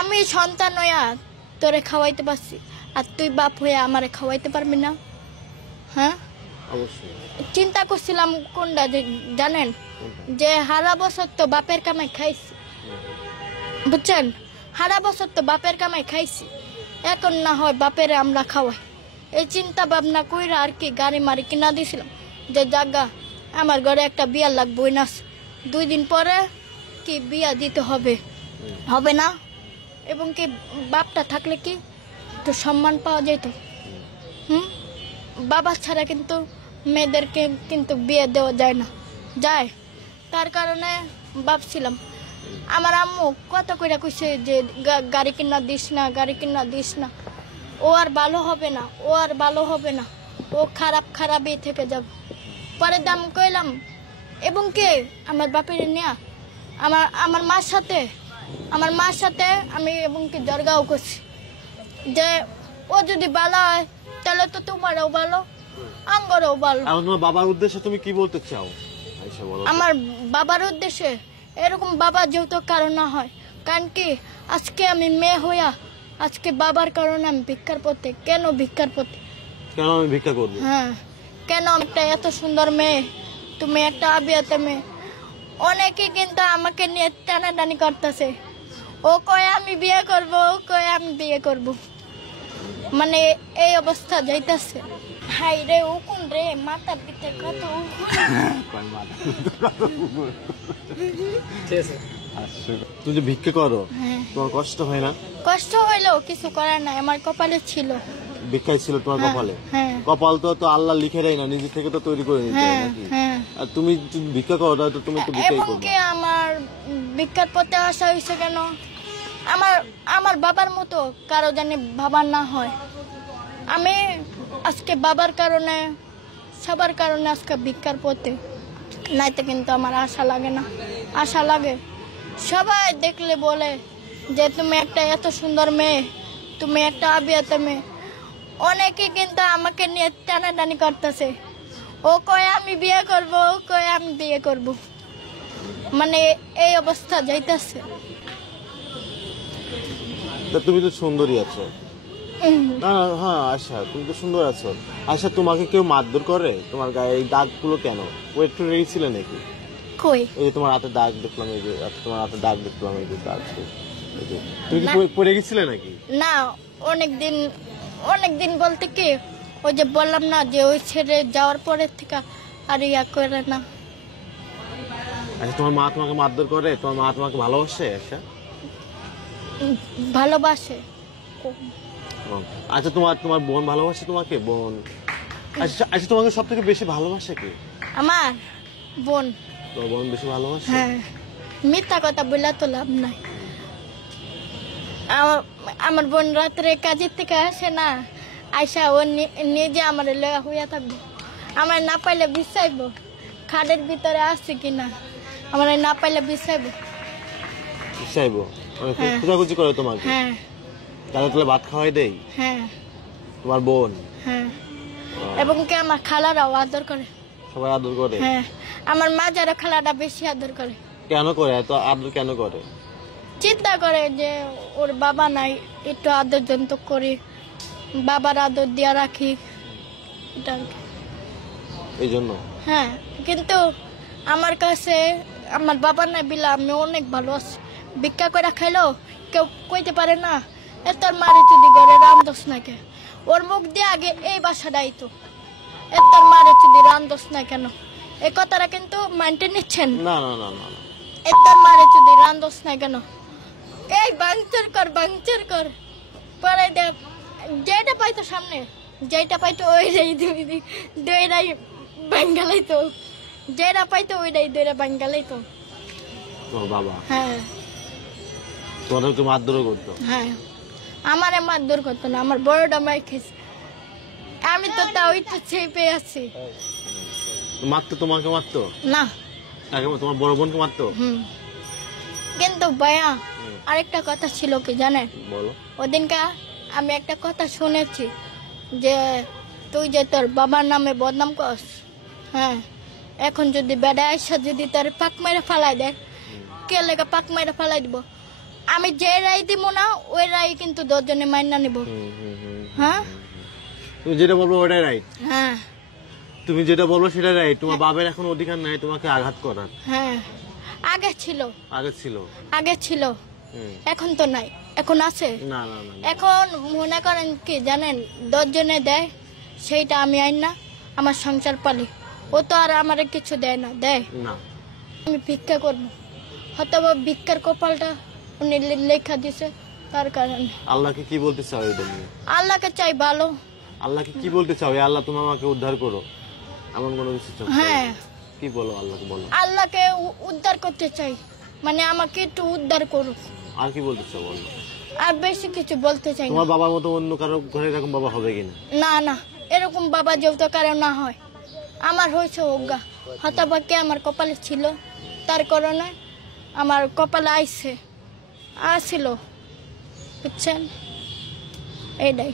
আমি সন্তান হইয়া তোরে খাওয়াইতে পারছি, আর তুই বাপ হইয়া আমারে খাওয়াইতে পারবি না? হ্যাঁ, অবশ্যই চিন্তা করছিলাম কোনটা জানেন, যে সারা বছর তো বাপের কামাই খাইছি, বুঝছেন? সারা বছর তো বাপের কামাই খাইছি, এখন না হয় বাপেরে আমরা খাওয়াই। এই চিন্তা ভাবনা কইরা আর কি গাড়ি মারি কিনা দিয়েছিলাম, যে জাগা আমার ঘরে একটা বিয়া লাগবই না, 2 দিন পরে কি বিয়া দিতে হবে, হবে না? এবং কি বাপটা থাকলে কি একটু সম্মান পাওয়া যেত। বাবা ছাড়া কিন্তু মেয়েদেরকে কিন্তু বিয়ে দেওয়া যায় না, যায়। তার কারণে ভাবছিলাম, আমার আম্মু কত করে কইছে যে গাড়ি কিনা দিস না, গাড়ি কিনা দিস না, ও আর ভালো হবে না, ও আর ভালো হবে না, ও খারাপই থেকে যাব। পরে দাম কইলাম, এবং কে আমার বাপের নিয়ে আমার মার সাথে আমি এবং কি দরগাও করছি, যে ও যদি ভালো হয় তাহলে তো তোমারও ভালো, আঙ্গরও ভালো। তোমার বাবার উদ্দেশ্যে তুমি কি বলতে চাও? আমার বাবার উদ্দেশ্যে এরকম বাবা যেহেতু কারণ না হয়, কারণ কি আজকে আমি মেয়ে হইয়া আজকে বাবার কারণে আমি ভিক্ষার পথে। কেন ভিক্ষার পথে? কেন আমি ভিক্ষা করবো? হ্যাঁ, কেন? একটা এত সুন্দর মেয়ে, তুমি একটা আবিয়াতে মেয়ে, অনেকে কিন্তু আমাকে নিয়ে টানাটানি করতেছে, ও কয় আমি বিয়ে করব, ও কয় আমি বিয়ে করব, মানে এই অবস্থা যাইতেছে। হাই রে উকুন রে, মাথার ভিতরে কত উকুন। তুমি যে ভিক্ষা করো, তোমার কষ্ট হয় না? কষ্ট হইলেও কিছু করার নাই, আমার কপালে ছিল। ভিক্ষাই ছিল তোমার কপালে? কপাল তো আল্লাহ লিখে দেয় না, নিজে থেকে তো তৈরি করে নিতে হয় নাকি? আর তুমি ভিক্ষা করো, তো তুমি তো ভিক্ষাই করবে। এবং কি আমার ভিক্ষার পথে আসা হয়েছে কেন, আমার বাবার মতো কারো জানি বাবার না হয়। আমি আজকে বাবার কারণে, সবার কারণে আজকে ভিক্ষার পথে, নাইতে কিন্তু আমার আশা লাগে না। আশা লাগে, সবাই দেখলে বলে যে তুমি একটা এত সুন্দর মেয়ে, তুমি একটা আবিয়াতে মেয়ে। অনেকে কিন্তু আমাকে নিয়ে টানাটানি করতেছে, ও কয় আমি বিয়ে করব, ও কয় আমি বিয়ে করব, মানে এই অবস্থা যাইতেছে। তুমি তো সুন্দরী আছো। না হ্যাঁ আশা, তুমি তো সুন্দর আছো। আশা, তোমাকে কেউ মারধর করে? তোমার গায়ে এই দাগগুলো কেন? ও একটু রেগেছিলে নাকি? কই এই যে তোমার হাতে দাগ দেখলাম, এই যে তোমার হাতে দাগ দেখলাম, এই যে দাগ, তুমি কি পড়ে গেছিলে নাকি? না, অনেকদিন বলতে কি, ওই যে বললাম না যে ওই ছেড়ে যাওয়ার পরের থেকে আর ইয়া করে না। আচ্ছা, তোমার মা তোমাকে মারধর করে? তোমার মা তোমাকে ভালোবাসে? আচ্ছা, ভালোবাসে। আচ্ছা, তোমার বোন ভালোবাসে তোমাকে? বোন? আচ্ছা, তোমাকে সব থেকে বেশি ভালোবাসে কি? আমার বোন। তোমার বোন বেশি ভালোবাসে? হ্যাঁ, মিথ্যা কথা বললে তো লাভ নাই। আমার বোন রাত্রে কাজের থেকে আসে না, আইসা ও নিজে আমার লয়া হইয়া থাকবো, আমার না পাইলে বিছাইব, খাটের ভিতরে আসছে কিনা আমার না পাইলে বিছাইব। খোঁজাখুঁজি করে তোমাকে? হ্যাঁ। তাহলে ভাত খাওয়াই দেই? হ্যাঁ। তোমার বোন? হ্যাঁ। এবং কি আমার খালারাও আদর করে। সবাই আদর করে? হ্যাঁ, আমার মা যারা খালাটা বেশি আদর করে। কেন করে এত আদর? কেন করে? চিন্তা করে যে ওর বাবা নাই, একটু আদর যন্ত্র করি, বাবার আদর দিয়া রাখি, এই জন্য। হ্যাঁ, কিন্তু আমার কাছে আমার বাবা নাই বিলা আমি অনেক ভালো আছি। ভিক্ষা করে খাইলেও কেউ কইতে পারে না এ তোর মারে চুদি ঘরে রান্ধস না কে, ওর মুখ দিয়ে আগে এই বাসাটাই তো, এ তোর মারে চুদি রান্ধস না কেন, এই কথাটা কিন্তু মাইন্ডে নিচ্ছেন? না না না না, এ তোর মারে চুদি রান্ধস না কেন, এই বাংচুর কর পরে দেখ যেটা পাইতো সামনে, যেটা পাইতো ওইটাই দুইটাই বাঙ্গালাই তো, যেটা পাইতো ওইটাই দুইটা বাঙ্গালাই তো। তোর বাবা? হ্যাঁ। তোমাদেরকে মারধর করতো? হ্যাঁ, আমারে মারধর করতো না, আমার বড়টা মাই খেয়েছে, আমি তো তাও একটু চেপে আছি। মারতো? তোমাকে মারতো না, তোমার বড় বোনকে মারতো? কিন্তু ভাইয়া আরেকটা কথা ছিল কি জানেন? বলো। ওদিনকা আমি একটা কথা শুনেছি যে তুই যে তোর বাবার নামে বদনাম করস, হ্যাঁ, এখন যদি বেড়া আইসা যদি তোর পাক মেরে ফালাই দেয়, কে লেগে পাক মেরে ফালাই দিব, আমি যে রায় দিব না ওই রায় কিন্তু 10 জনে মাইনা নিব। হ্যাঁ, তুমি যেটা বলবো ওটাই রাইট। হ্যাঁ, তুমি যেটা বলবো সেটা রাইট। তোমার বাবার এখন অধিকার নাই তোমাকে আঘাত করার। হ্যাঁ, আগে ছিল, আগে ছিল। এখন তো নাই। এখন আছে? না না না। এখন মনে করেন কি জানেন, 10 জনে দেয়, সেইটা আমি আইন না আমার সংসার পালি। ও তো আর আমার কিছু দেয় না, দেয় না। আমি ভিক্ষা করবো, হয়তো বা ভিক্ষার কপালটা উনি লেখা দিছে, তার কারণে। আল্লাহকে কি বলতে চাও এটা নিয়ে? আল্লাহকে চাই ভালো। আল্লাহকে কি বলতে চাও? আল্লাহ তুমি আমাকে উদ্ধার করো, এমন কোনো কিছু চাও? হ্যাঁ, কি বলো আল্লাহকে? বলো। আল্লাহকে উদ্ধার করতে চাই, মানে আমাকে একটু উদ্ধার করুক। আর কি বলতে চাও বলো? আর বেশি কিছু বলতে চাই না। তোমার বাবার মতো অন্য কারো ঘরে এরকম বাবা হবে কিনা? না না, এরকম বাবা যেহেতু কারো না হয়, আমার হয়েছে অজ্ঞা, হতাবাকে আমার কপালে ছিল, তার কারণে আমার কপালে আসছিল, বুঝছেন, এইটাই।